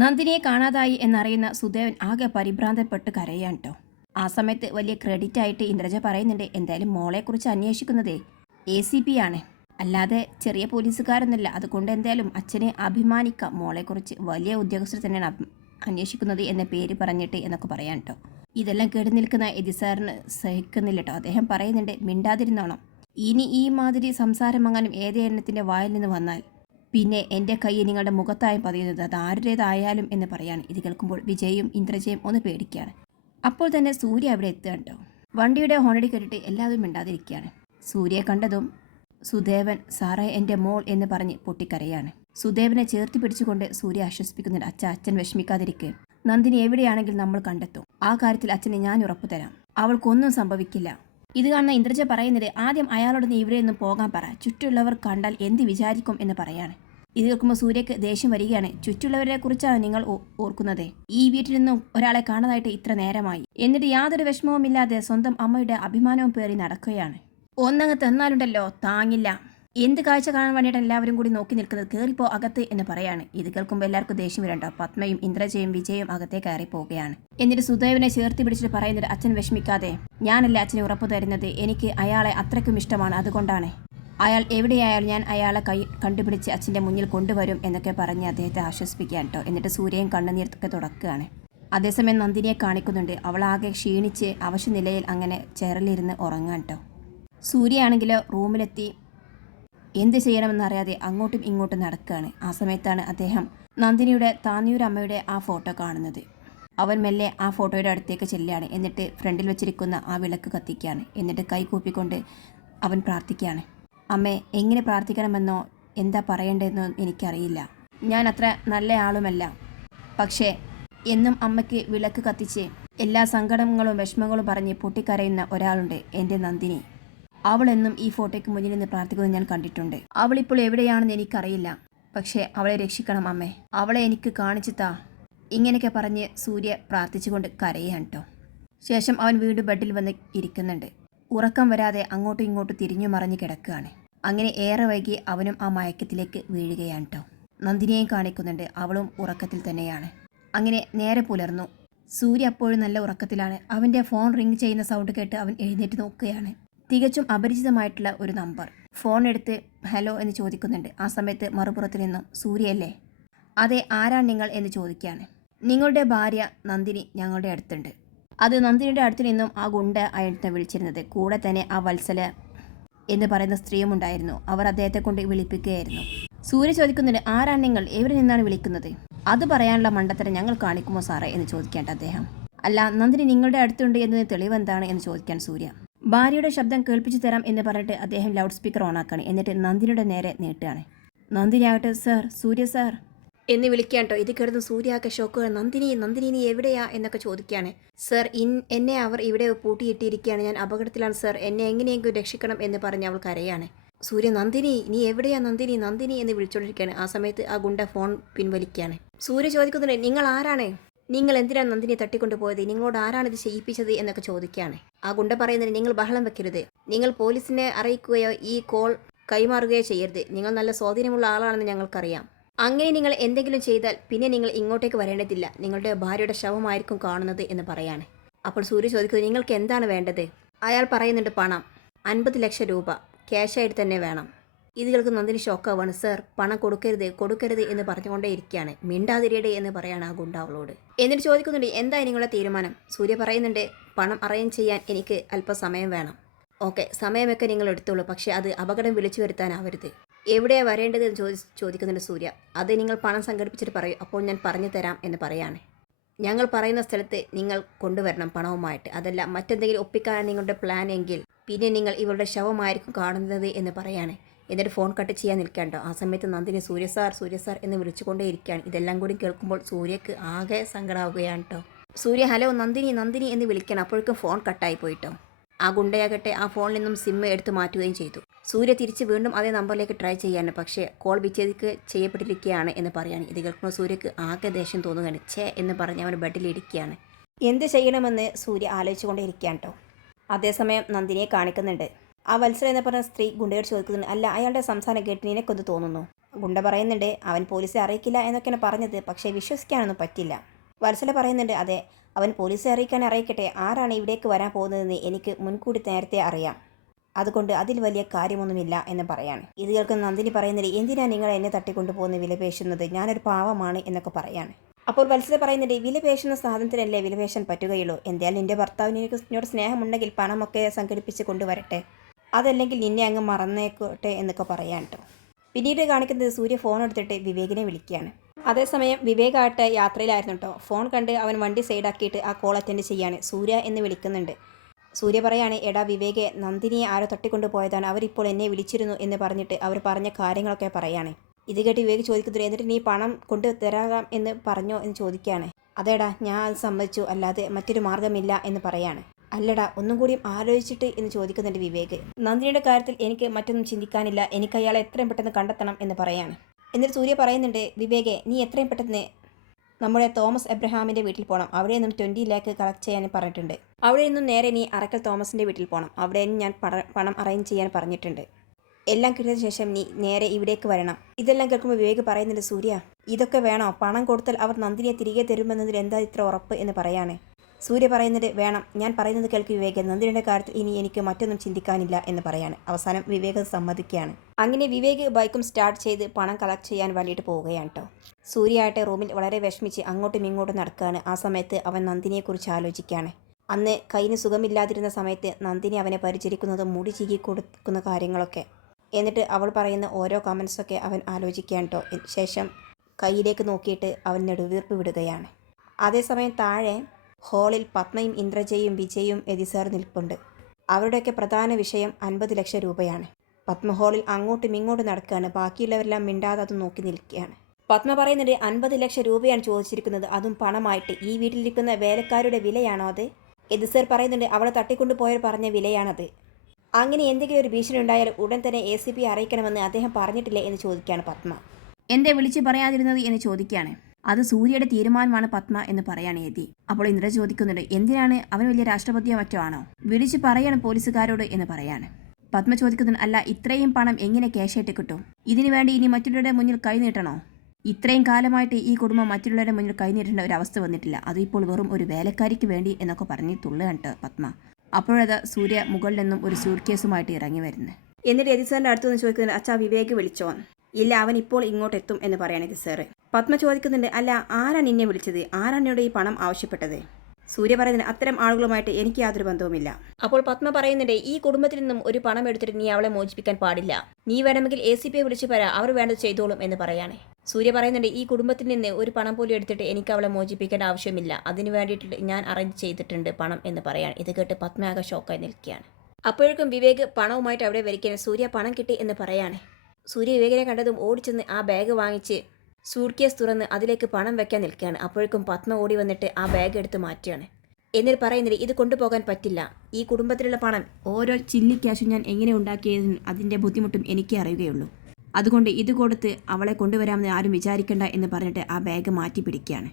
നന്ദിനിയെ കാണാതായി എന്നറിയുന്ന സുദേവൻ ആകെ പരിഭ്രാന്തപ്പെട്ട് കരയാണ് കേട്ടോ ആ സമയത്ത് വലിയ ക്രെഡിറ്റ് ആയിട്ട് ഇന്ദ്രജ പറയുന്നുണ്ട് എന്തായാലും മോളെക്കുറിച്ച് അന്വേഷിക്കുന്നതേ എ സി പി ആണ്. അല്ലാതെ ചെറിയ പോലീസുകാരൊന്നുമില്ല. അതുകൊണ്ട് എന്തായാലും അച്ഛനെ അഭിമാനിക്കാം. മോളെക്കുറിച്ച് വലിയ ഉദ്യോഗസ്ഥർ തന്നെയാണ് അന്വേഷിക്കുന്നത് എന്ന പേര് പറഞ്ഞിട്ട് എന്നൊക്കെ പറയാൻ കേട്ടോ ഇതെല്ലാം കേട്ട് നിൽക്കുന്ന എതി സാറിന് സഹിക്കുന്നില്ല കേട്ടോ അദ്ദേഹം പറയുന്നുണ്ട് മിണ്ടാതിരുന്നോണം. ഇനി ഈ മാതിരി സംസാരം അങ്ങാനും ഏതേ എണ്ണത്തിന്റെ വായിൽ നിന്ന് വന്നാൽ പിന്നെ എന്റെ കൈ നിങ്ങളുടെ മുഖത്തായും പതിയുന്നത് അത് ആരുടേതായാലും എന്ന് പറയാണ്. ഇത് കേൾക്കുമ്പോൾ വിജയും ഇന്ദ്രജയും ഒന്ന് പേടിക്കുകയാണ്. അപ്പോൾ തന്നെ സൂര്യ അവിടെ എത്തുകയാണ് കേട്ടോ വണ്ടിയുടെ ഹോണടി കേട്ടിട്ട് എല്ലാവരും മിണ്ടാതിരിക്കുകയാണ്. സൂര്യയെ കണ്ടതും സുദേവൻ സാറേ എന്റെ മോൾ എന്ന് പറഞ്ഞ് പൊട്ടിക്കരയാണ്. സുദേവനെ ചേർത്തി പിടിച്ചുകൊണ്ട് സൂര്യ ആശ്വസിപ്പിക്കുന്നുണ്ട്. അച്ഛ അച്ഛൻ വിഷമിക്കാതിരിക്കെ. നന്ദിനി എവിടെയാണെങ്കിൽ നമ്മൾ കണ്ടെത്തും. ആ കാര്യത്തിൽ അച്ഛന് ഞാൻ ഉറപ്പു തരാം അവൾക്കൊന്നും സംഭവിക്കില്ല. ഇത് കാണുന്ന ഇന്ദ്രജ പറയുന്നത് ആദ്യം അയാളോട് നീ ഇവിടെ നിന്ന് പോകാൻ പറ. ചുറ്റുള്ളവർ കണ്ടാൽ എന്ത് വിചാരിക്കും എന്ന് പറയാണ്. ഇത് കേൾക്കുമ്പോൾ സൂര്യക്ക് ദേഷ്യം വരികയാണ്. ചുറ്റുള്ളവരെ കുറിച്ചാണ് നിങ്ങൾ ഓർക്കുന്നത്. ഈ വീട്ടിൽ നിന്നും ഒരാളെ കാണാതായിട്ട് ഇത്ര നേരമായി. എന്നിട്ട് യാതൊരു വിഷമവുമില്ലാതെ സ്വന്തം അമ്മയുടെ അഭിമാനവും പേറി നടക്കുകയാണ്. ഒന്നങ്ങ് തന്നാലുണ്ടല്ലോ താങ്ങില്ല. എന്ത് കാഴ്ച കാണാൻ വേണ്ടിയിട്ട് എല്ലാവരും കൂടി നോക്കി നിൽക്കുന്നത് കയറിപ്പോ അകത്ത് എന്ന് പറയാണ്. ഇത് കേൾക്കുമ്പോൾ എല്ലാവർക്കും ദേഷ്യം വരണ്ടോ. പത്മയും ഇന്ദ്രജയും വിജയും അകത്തെ കയറി പോവുകയാണ്. എന്നിട്ട് സുദേവനെ ചേർത്തി പിടിച്ചിട്ട് പറയുന്നത് അച്ഛൻ വിഷമിക്കാതെ ഞാനല്ല അച്ഛനെ ഉറപ്പു തരുന്നത്? എനിക്ക് അയാളെ അത്രയ്ക്കും ഇഷ്ടമാണ്. അതുകൊണ്ടാണ്. അയാൾ എവിടെയായാലും ഞാൻ അയാളെ കൈ കണ്ടുപിടിച്ച് അച്ഛന്റെ മുന്നിൽ കൊണ്ടുവരും എന്നൊക്കെ പറഞ്ഞ് അദ്ദേഹത്തെ ആശ്വസിപ്പിക്കാൻ കേട്ടോ. എന്നിട്ട് സൂര്യയും കണ്ണുനീർത്തൊക്കെ തുടക്കുകയാണ് അതേസമയം നന്ദിനിയെ കാണിക്കുന്നുണ്ട്. അവളാകെ ക്ഷീണിച്ച് അവശ്യ നിലയിൽ അങ്ങനെ ചെയറിലിരുന്ന് ഉറങ്ങാൻ കേട്ടോ. സൂര്യയാണെങ്കിലോ റൂമിലെത്തി എന്ത് ചെയ്യണമെന്നറിയാതെ അങ്ങോട്ടും ഇങ്ങോട്ടും നടക്കുകയാണ്. ആ സമയത്താണ് അദ്ദേഹം നന്ദിനിയുടെ താന്നിയൂർ അമ്മയുടെ ആ ഫോട്ടോ കാണുന്നത്. അവൻ മെല്ലെ ആ ഫോട്ടോയുടെ അടുത്തേക്ക് ചെല്ലുകയാണ്. എന്നിട്ട് ഫ്രണ്ടിൽ വെച്ചിരിക്കുന്ന ആ വിളക്ക് കത്തിക്കുകയാണ്. എന്നിട്ട് കൈ കൂപ്പിക്കൊണ്ട് അവൻ പ്രാർത്ഥിക്കുകയാണ്. അമ്മേ എങ്ങനെ പ്രാർത്ഥിക്കണമെന്നോ എന്താ പറയേണ്ടതെന്നോ എനിക്കറിയില്ല. ഞാൻ അത്ര നല്ല ആളുമല്ല. പക്ഷേ എന്നും അമ്മയ്ക്ക് വിളക്ക് കത്തിച്ച് എല്ലാ സങ്കടങ്ങളും വിഷമങ്ങളും പറഞ്ഞ് പൊട്ടിക്കരയുന്ന ഒരാളുണ്ട് എന്റെ നന്ദിനി. അവൾ എന്നും ഈ ഫോട്ടോയ്ക്ക് മുന്നിൽ നിന്ന് പ്രാർത്ഥിക്കുന്നത് ഞാൻ കണ്ടിട്ടുണ്ട്. അവൾ ഇപ്പോൾ എവിടെയാണെന്ന് എനിക്കറിയില്ല. പക്ഷേ അവളെ രക്ഷിക്കണം അമ്മേ. അവളെ എനിക്ക് കാണിച്ചു താ. ഇങ്ങനെയൊക്കെ പറഞ്ഞ് സൂര്യ പ്രാർത്ഥിച്ചുകൊണ്ട് കരയാണ് കേട്ടോ. ശേഷം അവൻ വീണ്ടും ബെഡിൽ വന്ന് ഇരിക്കുന്നുണ്ട്. ഉറക്കം വരാതെ അങ്ങോട്ടും ഇങ്ങോട്ടും തിരിഞ്ഞു മറിഞ്ഞ് കിടക്കുകയാണ്. അങ്ങനെ ഏറെ വൈകി അവനും ആ മയക്കത്തിലേക്ക് വീഴുകയാണ് കേട്ടോ. നന്ദിനിയെയും കാണിക്കുന്നുണ്ട്. അവളും ഉറക്കത്തിൽ തന്നെയാണ്. അങ്ങനെ നേരെ പുലർന്നു. സൂര്യ അപ്പോഴും നല്ല ഉറക്കത്തിലാണ്. അവന്റെ ഫോൺ റിങ് ചെയ്യുന്ന സൗണ്ട് കേട്ട് അവൻ എഴുന്നേറ്റ് നോക്കുകയാണ്. തികച്ചും അപരിചിതമായിട്ടുള്ള ഒരു നമ്പർ. ഫോൺ എടുത്ത് ഹലോ എന്ന് ചോദിക്കുന്നുണ്ട്. ആ സമയത്ത് മറുപുറത്ത് നിന്നും സൂര്യയല്ലേ? അതെ ആരാണ് നിങ്ങൾ? എന്ന് ചോദിക്കുകയാണ്. നിങ്ങളുടെ ഭാര്യ നന്ദിനി ഞങ്ങളുടെ അടുത്തുണ്ട്. അത് നന്ദിനിയുടെ അടുത്ത് നിന്നും ആ ഗുണ്ട അയാളെ വിളിച്ചിരുന്നത്. കൂടെ തന്നെ ആ വത്സല എന്ന് പറയുന്ന സ്ത്രീയും ഉണ്ടായിരുന്നു. അവർ അദ്ദേഹത്തെ കൊണ്ട് വിളിപ്പിക്കുകയായിരുന്നു. സൂര്യ ചോദിക്കുന്നുണ്ട് ആരാണ് നിങ്ങൾ? എവിടെ നിന്നാണ് വിളിക്കുന്നത്? അത് പറയാനുള്ള മണ്ടത്തരം ഞങ്ങൾ കാണിക്കുമോ സാറേ? എന്ന് ചോദിക്കേണ്ട അദ്ദേഹം. അല്ല നന്ദിനി നിങ്ങളുടെ അടുത്തുണ്ട് എന്നതിന് തെളിവ് എന്താണ്? എന്ന് ചോദിക്കാൻ സൂര്യ. ഭാര്യയുടെ ശബ്ദം കേൾപ്പിച്ചു തരാം എന്ന് പറഞ്ഞിട്ട് അദ്ദേഹം ലൗഡ് സ്പീക്കർ ഓണാക്കാണ് എന്നിട്ട് നന്ദിനിയുടെ നേരെ നീട്ടുകയാണ്. നന്ദിനി ആകട്ടെ സാർ സൂര്യ സാർ എന്ന് വിളിക്കാൻ കേട്ടോ. ഇത് കിടന്ന് സൂര്യാക്ക ഷോക്കുകൾ നന്ദിനി നന്ദിനി നീ എവിടെയാ? എന്നൊക്കെ ചോദിക്കുകയാണ്. സർ ഇൻ എന്നെ അവർ ഇവിടെ പൂട്ടിയിട്ടിരിക്കുകയാണ്. ഞാൻ അപകടത്തിലാണ് സർ എന്നെ എങ്ങനെയെങ്കിലും രക്ഷിക്കണം എന്ന് പറഞ്ഞ് അവൾ കരയാണ്. സൂര്യ നന്ദിനി നീ എവിടെയാ? നന്ദിനി നന്ദിനി എന്ന് വിളിച്ചുകൊണ്ടിരിക്കുകയാണ്. ആ സമയത്ത് ആ ഗുണ്ട ഫോൺ പിൻവലിക്കുകയാണ്. സൂര്യ ചോദിക്കുന്നുണ്ട് നിങ്ങൾ ആരാണ്? നിങ്ങൾ എന്തിനാണ് നന്ദിനിയെ തട്ടിക്കൊണ്ടു പോയത്? നിങ്ങളോട് ആരാണ് ഇത് ചെയ്യിപ്പിച്ചത് എന്നൊക്കെ ചോദിക്കുകയാണ്. ആ ഗുണ്ട പറയുന്നത് നിങ്ങൾ ബഹളം വെക്കരുത്. നിങ്ങൾ പോലീസിനെ അറിയിക്കുകയോ ഈ കോൾ കൈമാറുകയോ ചെയ്യരുത്. നിങ്ങൾ നല്ല സ്വാധീനമുള്ള ആളാണെന്ന് ഞങ്ങൾക്കറിയാം. അങ്ങനെ നിങ്ങൾ എന്തെങ്കിലും ചെയ്താൽ പിന്നെ നിങ്ങൾ ഇങ്ങോട്ടേക്ക് വരേണ്ടതില്ല. നിങ്ങളുടെ ഭാര്യയുടെ ശവമായിരിക്കും കാണുന്നത് എന്ന് പറയാണ്. അപ്പോൾ സൂര്യ ചോദിക്കുന്നത് നിങ്ങൾക്ക് എന്താണ് വേണ്ടത്? അയാൾ പറയുന്നുണ്ട് പണം. അൻപത് ലക്ഷം രൂപ. ക്യാഷായിട്ട് തന്നെ വേണം. ഇത് കേൾക്കുന്ന നന്ദിനി ഷോക്കാവാണ്. സർ പണം കൊടുക്കരുത് കൊടുക്കരുത് എന്ന് പറഞ്ഞുകൊണ്ടേ ഇരിക്കുകയാണ് മിണ്ടാതിരിയടെ എന്ന് പറയാണ് ആ ഗുണ്ട അവളോട്. എന്നിട്ട് ചോദിക്കുന്നുണ്ട് എന്താ നിങ്ങളുടെ തീരുമാനം? സൂര്യ പറയുന്നുണ്ട് പണം അറേഞ്ച് ചെയ്യാൻ എനിക്ക് അല്പം സമയം വേണം. ഓക്കെ സമയമൊക്കെ നിങ്ങൾ എടുത്തോളൂ പക്ഷേ അത് അപകടം വിളിച്ചു വരുത്താനാവരുത്. എവിടെയാണ് വരേണ്ടത്? എന്ന് ചോദി ചോദിക്കുന്നുണ്ട് സൂര്യ. അത് നിങ്ങൾ പണം സംഘടിപ്പിച്ചിട്ട് പറയൂ അപ്പോൾ ഞാൻ പറഞ്ഞു തരാം എന്ന് പറയാണ്. ഞങ്ങൾ പറയുന്ന സ്ഥലത്ത് നിങ്ങൾ കൊണ്ടുവരണം പണവുമായിട്ട്. അതല്ല മറ്റെന്തെങ്കിലും ഒപ്പിക്കാനാണ് നിങ്ങളുടെ പ്ലാൻ എങ്കിൽ പിന്നെ നിങ്ങൾ ഇവളുടെ ശവമായിരിക്കും കാണുന്നത് എന്ന് പറയാണ്. എന്നിട്ട് ഫോൺ കട്ട് ചെയ്യാൻ നിൽക്കണ്ടോ ആ സമയത്ത് നന്ദിനി സൂര്യ സാർ സൂര്യ സാർ എന്ന് വിളിച്ചുകൊണ്ടേ ഇരിക്കുകയാണ് ഇതെല്ലാം കൂടി കേൾക്കുമ്പോൾ സൂര്യക്ക് ആകെ സങ്കടമാവുകയാണ് കേട്ടോ. സൂര്യ ഹലോ നന്ദിനി നന്ദിനി എന്ന് വിളിക്കണം അപ്പോഴേക്കും ഫോൺ കട്ടായി പോയിട്ടോ. ആ ഗുണ്ടയാകട്ടെ ആ ഫോണിൽ നിന്നും സിം എടുത്ത് മാറ്റുകയും ചെയ്തു. സൂര്യ തിരിച്ച് വീണ്ടും അതേ നമ്പറിലേക്ക് ട്രൈ ചെയ്യാണ് പക്ഷേ കോൾ വിച്ഛേദിക്ക് ചെയ്യപ്പെട്ടിരിക്കുകയാണ് എന്ന് പറയാണ്. ഇത് കേൾക്കുമ്പോൾ സൂര്യക്ക് ആകെ ദേഷ്യം തോന്നുകയാണ്. ഛേ എന്ന് പറഞ്ഞ് അവൻ ബെഡിലിരിക്കുകയാണ്. എന്ത് ചെയ്യണമെന്ന് സൂര്യ ആലോചിച്ചുകൊണ്ടേ ഇരിക്കുകയാണ് കേട്ടോ. അതേസമയം നന്ദിനിയെ കാണിക്കുന്നുണ്ട്. ആ വത്സല എന്ന് പറഞ്ഞ സ്ത്രീ ഗുണ്ടയോട് ചോദിക്കുന്നുണ്ട് അല്ല അയാളുടെ സംസാരം കേട്ട് നിനക്കൊന്ന് തോന്നുന്നു? ഗുണ്ട പറയുന്നുണ്ട് അവൻ പോലീസെ അറിയിക്കില്ല എന്നൊക്കെയാണ് പറഞ്ഞത് പക്ഷേ വിശ്വസിക്കാനൊന്നും പറ്റില്ല. വത്സല പറയുന്നുണ്ട് അതെ അവൻ പോലീസെ അറിയിക്കാൻ അറിയിക്കട്ടെ ആരാണ് ഇവിടേക്ക് വരാൻ പോകുന്നതെന്ന് എനിക്ക് മുൻകൂട്ടി നേരത്തെ അറിയാം. അതുകൊണ്ട് അതിൽ വലിയ കാര്യമൊന്നുമില്ല എന്ന് പറയാണ്. ഇത് കേൾക്കുന്ന നന്ദിനി പറയുന്നില്ല എന്തിനാണ് നിങ്ങൾ എന്നെ തട്ടിക്കൊണ്ടുപോകുന്ന വിലപേശുന്നത് ഞാനൊരു പാവമാണ് എന്നൊക്കെ പറയാണ്. അപ്പോൾ വത്സല പറയുന്നുണ്ട് വിലപേശുന്ന സാധനത്തിനല്ലേ വിലപേശാൻ പറ്റുകയുള്ളൂ? എന്തായാലും നിന്റെ ഭർത്താവിന് എനിക്ക് എന്നോട് സ്നേഹമുണ്ടെങ്കിൽ പണമൊക്കെ സംഘടിപ്പിച്ച് കൊണ്ടുവരട്ടെ. അതല്ലെങ്കിൽ നിന്നെ അങ്ങ് മറന്നേക്കോട്ടെ എന്നൊക്കെ പറയാൻ കേട്ടോ. പിന്നീട് കാണിക്കുന്നത് സൂര്യ ഫോൺ എടുത്തിട്ട് വിവേകിനെ വിളിക്കുകയാണ്. അതേസമയം വിവേകായിട്ട് യാത്രയിലായിരുന്നു കേട്ടോ. ഫോൺ കണ്ട് അവൻ വണ്ടി സൈഡാക്കിയിട്ട് ആ കോൾ അറ്റൻഡ് ചെയ്യാണ് സൂര്യ എന്ന് വിളിക്കുന്നുണ്ട്. സൂര്യ പറയാണ് എടാ വിവേകെ നന്ദിനിയെ ആരോ തട്ടിക്കൊണ്ടു പോയതാണ്. അവരിപ്പോൾ എന്നെ വിളിച്ചിരുന്നു എന്ന് പറഞ്ഞിട്ട് അവർ പറഞ്ഞ കാര്യങ്ങളൊക്കെ പറയാണ്. ഇത് കേട്ട് വിവേക് ചോദിക്കുന്നത് എന്നിട്ട് നീ പണം കൊണ്ടു തരാകാം എന്ന് പറഞ്ഞോ? എന്ന് ചോദിക്കുകയാണ്. അതേടാ ഞാൻ അത് സമ്മതിച്ചു. അല്ലാതെ മറ്റൊരു മാർഗമില്ല എന്ന് പറയാണ്. അല്ലടാ ഒന്നും കൂടിയും ആലോചിച്ചിട്ട് എന്ന് ചോദിക്കുന്നുണ്ട് വിവേക്. നന്ദിനിയുടെ കാര്യത്തിൽ എനിക്ക് മറ്റൊന്നും ചിന്തിക്കാനില്ല. എനിക്ക് അയാളെ എത്രയും പെട്ടെന്ന് കണ്ടെത്തണം എന്ന് പറയാണ്. എന്നിട്ട് സൂര്യ പറയുന്നുണ്ട് വിവേകെ നീ എത്രയും പെട്ടെന്ന് നമ്മുടെ തോമസ് എബ്രഹാമിന്റെ വീട്ടിൽ പോകണം അവിടെ നിന്നും ട്വന്റി ലാക്ക് കളക്ട് ചെയ്യാൻ പറഞ്ഞിട്ടുണ്ട്. അവിടെ നിന്നും നേരെ നീ അറക്കൽ തോമസിന്റെ വീട്ടിൽ പോകണം അവിടെ നിന്ന് ഞാൻ പണം അറേഞ്ച് ചെയ്യാൻ പറഞ്ഞിട്ടുണ്ട്. എല്ലാം കിട്ടിയതിനു ശേഷം നീ നേരെ ഇവിടേക്ക് വരണം. ഇതെല്ലാം കേൾക്കുമ്പോൾ വിവേക് പറയുന്നുണ്ട് സൂര്യ ഇതൊക്കെ വേണോ? പണം കൊടുത്താൽ അവർ നന്ദിനിയെ തിരികെ തരുമെന്നതിൽ എന്താ ഇത്ര ഉറപ്പ്? എന്ന് പറയാണ്. സൂര്യ പറയുന്നത് വേണം. ഞാൻ പറയുന്നത് കേൾക്ക് വിവേക് നന്ദിനിയുടെ കാര്യത്തിൽ ഇനി എനിക്ക് മറ്റൊന്നും ചിന്തിക്കാനില്ല എന്ന് പറയാണ്. അവസാനം വിവേക് സമ്മതിക്കുകയാണ്. അങ്ങനെ വിവേക് ബൈക്കും സ്റ്റാർട്ട് ചെയ്ത് പണം കളക്ട് ചെയ്യാൻ വേണ്ടിയിട്ട് പോവുകയാണ് കേട്ടോ സൂര്യയായിട്ട് റൂമിൽ വളരെ വിഷമിച്ച് അങ്ങോട്ടും ഇങ്ങോട്ടും നടക്കുകയാണ്. ആ സമയത്ത് അവൻ നന്ദിനിയെക്കുറിച്ച് ആലോചിക്കുകയാണ്. അന്ന് കയ്യിന് സുഖമില്ലാതിരുന്ന സമയത്ത് നന്ദിനി അവനെ പരിചരിക്കുന്നത് മുടി ചീകി കൊടുക്കുന്ന കാര്യങ്ങളൊക്കെ. എന്നിട്ട് അവൾ പറയുന്ന ഓരോ കമൻസൊക്കെ അവൻ ആലോചിക്കുകയാണ് കേട്ടോ ശേഷം കയ്യിലേക്ക് നോക്കിയിട്ട് അവൻ നെടുവീർപ്പ് വിടുകയാണ്. അതേസമയം താഴെ ഹാളിൽ പത്മയും ഇന്ദ്രജയും വിജയും എതിസേർ നിൽപ്പുണ്ട്. അവരുടെയൊക്കെ പ്രധാന വിഷയം അൻപത് ലക്ഷം രൂപയാണ്. പത്മ ഹാളിൽ അങ്ങോട്ടും ഇങ്ങോട്ടും നടക്കുകയാണ് ബാക്കിയുള്ളവരെല്ലാം മിണ്ടാതെ അത് നോക്കി നിൽക്കുകയാണ്. പത്മ പറയുന്നത് അൻപത് ലക്ഷം രൂപയാണ് ചോദിച്ചിരിക്കുന്നത്. അതും പണമായിട്ട്. ഈ വീട്ടിലിരിക്കുന്ന വേലക്കാരുടെ വിലയാണോ അത്? എതിസർ പറയുന്നുണ്ട് അവളെ തട്ടിക്കൊണ്ടു പോയവർ പറഞ്ഞ വിലയാണത്. അങ്ങനെ എന്തെങ്കിലും ഒരു ഭീഷണി ഉണ്ടായാൽ ഉടൻ തന്നെ എ സി പി അറിയിക്കണമെന്ന് അദ്ദേഹം പറഞ്ഞിട്ടില്ലേ എന്ന് ചോദിക്കുകയാണ് പത്മ. എന്തേ വിളിച്ച് പറയാതിരുന്നത് എന്ന് ചോദിക്കുകയാണ്. അത് സൂര്യയുടെ തീരുമാനമാണ് പത്മ എന്ന് പറയാണ് യതി. അപ്പോൾ ഇന്ദ്ര ചോദിക്കുന്നുണ്ട് എന്തിനാണ് അവൻ വലിയ രാഷ്ട്രപതിയോ മറ്റോ ആണോ? വിളിച്ച് പറയണം പോലീസുകാരോട് എന്ന് പറയാണ്. പത്മ ചോദിക്കുന്നുണ്ട് അല്ല ഇത്രയും പണം എങ്ങനെ ക്യാഷായിട്ട് കിട്ടും? ഇതിനു വേണ്ടി ഇനി മറ്റുള്ളവരുടെ മുന്നിൽ കൈനീട്ടണോ ഇത്രയും കാലമായിട്ട് ഈ കുടുംബം മറ്റുള്ളവരുടെ മുന്നിൽ കൈനീട്ടേണ്ട ഒരു അവസ്ഥ വന്നിട്ടില്ല. അത് ഇപ്പോൾ വെറും ഒരു വേലക്കാരിക്ക് വേണ്ടി എന്നൊക്കെ പറഞ്ഞ് തുള്ളുകണ്ട് പത്മ. അപ്പോഴത് സൂര്യ മുകളിൽ നിന്നും ഒരു സൂട്ട് കേസുമായിട്ട് ഇറങ്ങി വരുന്നത് എന്നിട്ട് എതിസാറിന്റെ അടുത്ത് നിന്ന് ചോദിക്കുന്നത് അച്ഛാ വിവേക് വിളിച്ചോ? ഇല്ല അവൻ ഇപ്പോൾ ഇങ്ങോട്ട് എത്തും എന്ന് പറയണത് സാറ്. പത്മ ചോദിക്കുന്നുണ്ട് അല്ല ആരാണ് നിന്നെ വിളിച്ചത്? ആരാണ് നിന്നോട് ഈ പണം ആവശ്യപ്പെട്ടത്? സൂര്യ പറയുന്നത് അത്തരം ആളുകളുമായിട്ട് എനിക്ക് യാതൊരു ബന്ധവുമില്ല. അപ്പോൾ പത്മ പറയുന്നുണ്ട് ഈ കുടുംബത്തിൽ നിന്നും ഒരു പണം എടുത്തിട്ട് നീ അവളെ മോചിപ്പിക്കാൻ പാടില്ല. നീ വേണമെങ്കിൽ എ സി പി വിളിച്ചു പറ അവർ വേണ്ടത് ചെയ്തോളും എന്ന് പറയാണ്. സൂര്യ പറയുന്നുണ്ട് ഈ കുടുംബത്തിൽ നിന്ന് ഒരു പണം പോലും എടുത്തിട്ട് എനിക്ക് അവളെ മോചിപ്പിക്കേണ്ട ആവശ്യമില്ല. അതിന് വേണ്ടിയിട്ട് ഞാൻ അറേഞ്ച് ചെയ്തിട്ടുണ്ട് പണം എന്ന് പറയാണ്. ഇത് കേട്ട് പത്മയാകെ ഷോക്കായി നിൽക്കുകയാണ്. അപ്പോഴേക്കും വിവേക് പണവുമായിട്ട് അവിടെ വരികയാണ്. സൂര്യ പണം കിട്ടി എന്ന് പറയാണ്. സൂര്യ വിവേകിനെ കണ്ടതും ഓടിച്ചെന്ന് ആ ബാഗ് വാങ്ങിച്ച് സൂർക്കേസ് കേസ് തുറന്ന് അതിലേക്ക് പണം വെക്കാൻ നിൽക്കുകയാണ്. അപ്പോഴേക്കും പത്മ ഓടി വന്നിട്ട് ആ ബാഗ് എടുത്ത് മാറ്റുകയാണ്. എന്നിട്ട് പറയുന്നില്ല ഇത് കൊണ്ടുപോകാൻ പറ്റില്ല. ഈ കുടുംബത്തിലുള്ള പണം ഓരോ ചില്ലി ക്യാഷും ഞാൻ എങ്ങനെ ഉണ്ടാക്കിയതിനും അതിന്റെ ബുദ്ധിമുട്ടും എനിക്കേ അറിയുകയുള്ളൂ. അതുകൊണ്ട് ഇത് കൊടുത്ത് അവളെ കൊണ്ടുവരാമെന്ന് ആരും വിചാരിക്കണ്ട എന്ന് പറഞ്ഞിട്ട് ആ ബാഗ് മാറ്റി പിടിക്കുകയാണ്.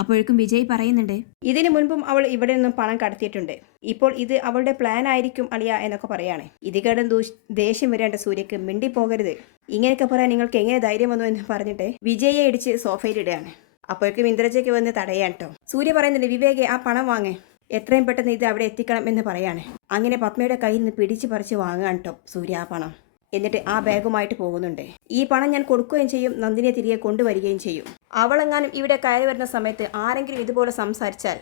അപ്പോഴേക്കും വിജയ് പറയുന്നുണ്ട് ഇതിനു മുൻപും അവൾ ഇവിടെ നിന്നും പണം കടത്തിയിട്ടുണ്ട്. ഇപ്പോൾ ഇത് അവളുടെ പ്ലാൻ ആയിരിക്കും അളിയ എന്നൊക്കെ പറയാണ്. ഇത് കേടും ദേഷ്യം വരേണ്ട സൂര്യക്ക് മിണ്ടി പോകരുത് ഇങ്ങനെയൊക്കെ പറയാൻ നിങ്ങൾക്ക് എങ്ങനെ ധൈര്യം വന്നു എന്ന് പറഞ്ഞിട്ട് വിജയെ ഇടിച്ച് സോഫയിലിടുകയാണ് അപ്പോഴേക്കും ഇന്ദ്രജയ്ക്ക് വന്ന് തടയാൻ കേട്ടോ സൂര്യ പറയുന്നുണ്ട് വിവേകെ ആ പണം വാങ്ങ്. എത്രയും പെട്ടെന്ന് ഇത് അവിടെ എത്തിക്കണം എന്ന് പറയാണ്. അങ്ങനെ പത്മയുടെ കയ്യിൽ നിന്ന് പിടിച്ച് പറിച്ച് വാങ്ങാൻ കേട്ടോ സൂര്യ ആ പണം. എന്നിട്ട് ആ ബാഗുമായിട്ട് പോകുന്നുണ്ട്. ഈ പണം ഞാൻ കൊടുക്കുകയും ചെയ്യും നന്ദിനെ തിരികെ കൊണ്ടുവരികയും ചെയ്യും. അവളെങ്ങാനും ഇവിടെ കയറി വരുന്ന സമയത്ത് ആരെങ്കിലും ഇതുപോലെ സംസാരിച്ചാൽ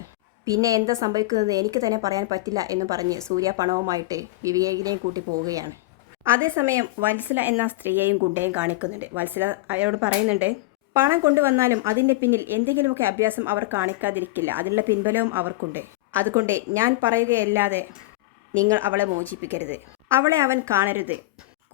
പിന്നെ എന്താ സംഭവിക്കുന്നത് എനിക്ക് തന്നെ പറയാൻ പറ്റില്ല എന്ന് പറഞ്ഞ് സൂര്യ പണവുമായിട്ട് വിവേകിനെയും കൂട്ടി പോവുകയാണ്. അതേസമയം വത്സല എന്ന സ്ത്രീയെയും ഗുണ്ടയും കാണിക്കുന്നുണ്ട്. വത്സല അയാളോട് പറയുന്നുണ്ട് പണം കൊണ്ടുവന്നാലും അതിന്റെ പിന്നിൽ എന്തെങ്കിലുമൊക്കെ അഭ്യാസം അവർ കാണിക്കാതിരിക്കില്ല. അതിനുള്ള പിൻബലവും അവർക്കുണ്ട്. അതുകൊണ്ട് ഞാൻ പറയുകയല്ലാതെ നിങ്ങൾ അവളെ മോചിപ്പിക്കരുത്. അവളെ അവൻ കാണരുത്.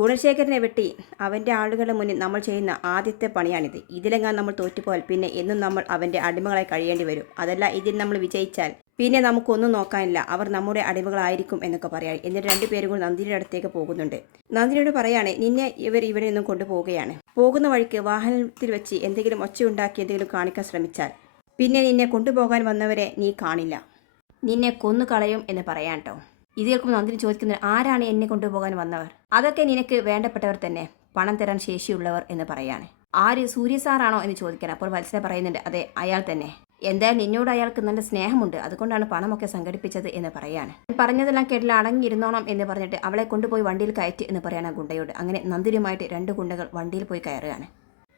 ഗുണശേഖരനെ വെട്ടി അവന്റെ ആളുകളുടെ മുന്നിൽ നമ്മൾ ചെയ്യുന്ന ആദ്യത്തെ പണിയാണിത്. ഇതിലെങ്ങാൻ നമ്മൾ തോറ്റുപോയാൽ പിന്നെ എന്നും നമ്മൾ അവന്റെ അടിമകളായി കഴിയേണ്ടി വരും. അതല്ല ഇതിൽ നമ്മൾ വിജയിച്ചാൽ പിന്നെ നമുക്കൊന്നും നോക്കാനില്ല. അവർ നമ്മുടെ അടിമകളായിരിക്കും എന്നൊക്കെ പറയാം. എന്നിട്ട് രണ്ടുപേരും കൂടി നന്ദിയുടെ അടുത്തേക്ക് പോകുന്നുണ്ട്. നന്ദിനോട് പറയാണ് നിന്നെ ഇവർ ഇവിടെ നിന്നും കൊണ്ടുപോവുകയാണ്. പോകുന്ന വഴിക്ക് വാഹനത്തിൽ വെച്ച് എന്തെങ്കിലും ഒച്ചയുണ്ടാക്കി എന്തെങ്കിലും കാണിക്കാൻ ശ്രമിച്ചാൽ പിന്നെ നിന്നെ കൊണ്ടുപോകാൻ വന്നവരെ നീ കാണില്ല. നിന്നെ കൊന്നു കളയും എന്ന് പറയാൻ കേട്ടോ ഇത് കേൾക്കുമ്പോൾ നന്ദിനി ചോദിക്കുന്നത് ആരാണ് എന്നെ കൊണ്ടുപോകാൻ വന്നവർ? അതൊക്കെ നിനക്ക് വേണ്ടപ്പെട്ടവർ തന്നെ പണം തരാൻ ശേഷിയുള്ളവർ എന്ന് പറയാണ്. ആര് സൂര്യ സാറാണോ എന്ന് ചോദിക്കാൻ. അപ്പോൾ വത്സല പറയുന്നുണ്ട് അതെ അയാൾ തന്നെ. എന്തായാലും നിന്നോട് അയാൾക്ക് നല്ല സ്നേഹമുണ്ട്. അതുകൊണ്ടാണ് പണമൊക്കെ സംഘടിപ്പിച്ചത് എന്ന് പറയാണ്. പറഞ്ഞതെല്ലാം കേട്ടില്ല അടങ്ങിയിരുന്നോണം എന്ന് പറഞ്ഞിട്ട് അവളെ കൊണ്ടുപോയി വണ്ടിയിൽ കയറ്റി എന്ന് പറയാണ് ഗുണ്ടയോട്. അങ്ങനെ നന്ദിനിയുമായിട്ട് രണ്ട് ഗുണ്ടകൾ വണ്ടിയിൽ പോയി കയറുകയാണ്.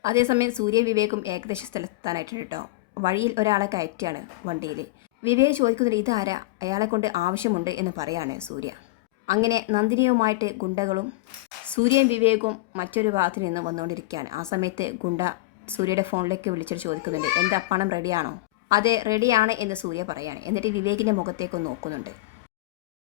അതേസമയം സൂര്യ വിവേകും ഏകദേശ സ്ഥലത്തെത്താനായിട്ടുണ്ട് കേട്ടോ. വഴിയിൽ ഒരാളെ കയറ്റിയാണ് വണ്ടിയിൽ. വിവേക് ചോദിക്കുന്നത് ഇതാരാ? അയാളെ കൊണ്ട് ആവശ്യമുണ്ട് എന്ന് പറയാണ് സൂര്യ. അങ്ങനെ നന്ദിനിയുമായിട്ട് ഗുണ്ടകളും സൂര്യൻ വിവേകും മറ്റൊരു ഭാഗത്ത് നിന്ന് വന്നുകൊണ്ടിരിക്കുകയാണ്. ആ സമയത്ത് ഗുണ്ട സൂര്യയുടെ ഫോണിലേക്ക് വിളിച്ചിട്ട് ചോദിക്കുന്നുണ്ട് എന്താ പണം റെഡിയാണോ അതെ റെഡിയാണ് എന്ന് സൂര്യ പറയാണ്. എന്നിട്ട് വിവേകിന്റെ മുഖത്തേക്ക് നോക്കുന്നുണ്ട്.